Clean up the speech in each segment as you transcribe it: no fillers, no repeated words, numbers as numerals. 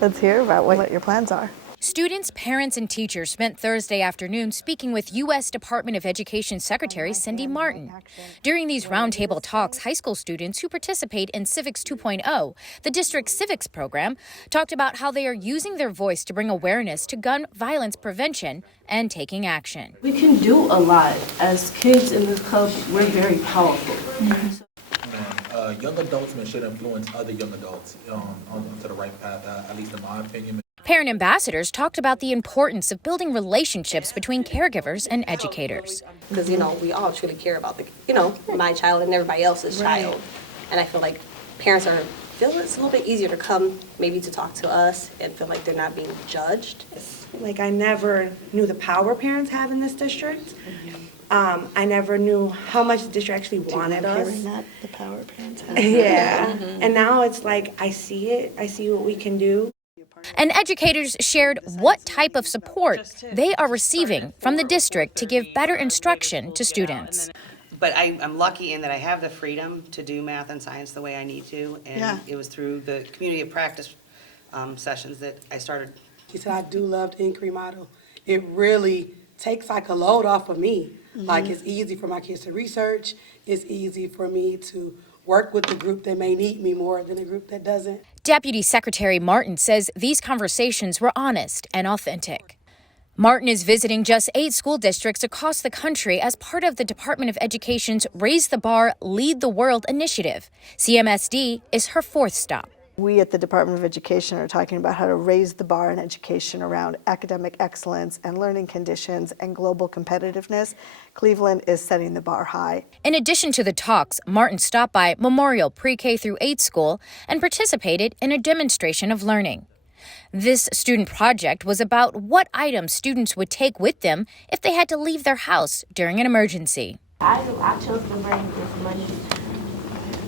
Let's hear about what your plans are. Students, parents, and teachers spent Thursday afternoon speaking with U.S. Department of Education Secretary Cindy Marten. During these roundtable talks, high school students who participate in Civics 2.0, the district's civics program, talked about how they are using their voice to bring awareness to gun violence prevention and taking action. We can do a lot. As kids in this club, we're very powerful. Young adults should influence other young adults onto the right path, at least in my opinion. Parent ambassadors talked about the importance of building relationships between caregivers and educators. Because, we all truly care about my child and everybody else's child. And I feel like parents feel it's a little bit easier to come maybe to talk to us and feel like they're not being judged. Like, I never knew the power parents have in this district. I never knew how much the district actually wanted us. Hearing that, the power parents have. Yeah, and now it's like I see it. I see what we can do. And educators shared what type of support they are receiving from the district to give better instruction to students. But I'm lucky in that I have the freedom to do math and science the way I need to, and it was through the community of practice sessions that I started. He said, I do love the inquiry model. It really takes like a load off of me. Like, it's easy for my kids to research. It's easy for me to work with the group that may need me more than a group that doesn't. Deputy Secretary Marten says these conversations were honest and authentic. Marten is visiting just 8 school districts across the country as part of the Department of Education's Raise the Bar, Lead the World initiative. CMSD is her 4th stop. We at the Department of Education are talking about how to raise the bar in education around academic excellence and learning conditions and global competitiveness. Cleveland is setting the bar high. In addition to the talks, Marten stopped by Memorial Pre-K through 8 school and participated in a demonstration of learning. This student project was about what items students would take with them if they had to leave their house during an emergency. I chose to bring this money,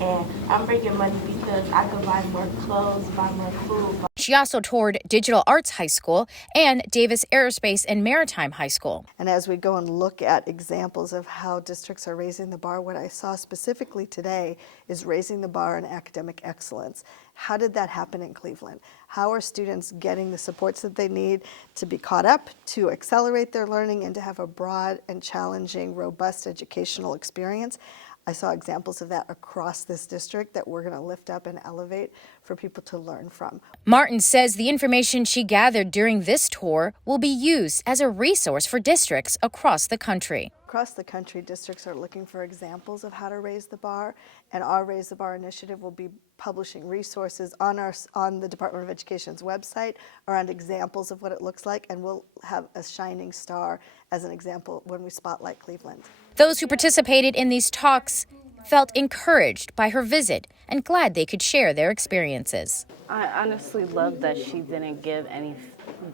and I'm bringing money because I could buy more clothes, buy more food. She also toured Digital Arts High School and Davis Aerospace and Maritime High School. And as we go and look at examples of how districts are raising the bar, what I saw specifically today is raising the bar in academic excellence. How did that happen in Cleveland? How are students getting the supports that they need to be caught up, to accelerate their learning, and to have a broad and challenging, robust educational experience? I saw examples of that across this district that we're going to lift up and elevate for people to learn from. Marten says the information she gathered during this tour will be used as a resource for districts across the country. Across the country, districts are looking for examples of how to raise the bar, and our Raise the Bar initiative will be publishing resources on the Department of Education's website around examples of what it looks like, and we'll have a shining star as an example when we spotlight Cleveland. Those who participated in these talks felt encouraged by her visit and glad they could share their experiences. I honestly love that she didn't give any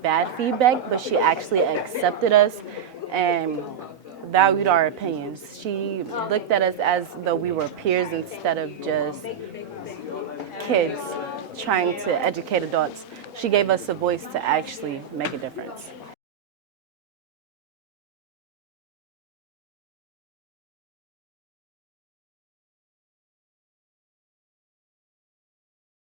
bad feedback, but she actually accepted us and valued our opinions. She looked at us as though we were peers instead of just kids trying to educate adults. She gave us a voice to actually make a difference.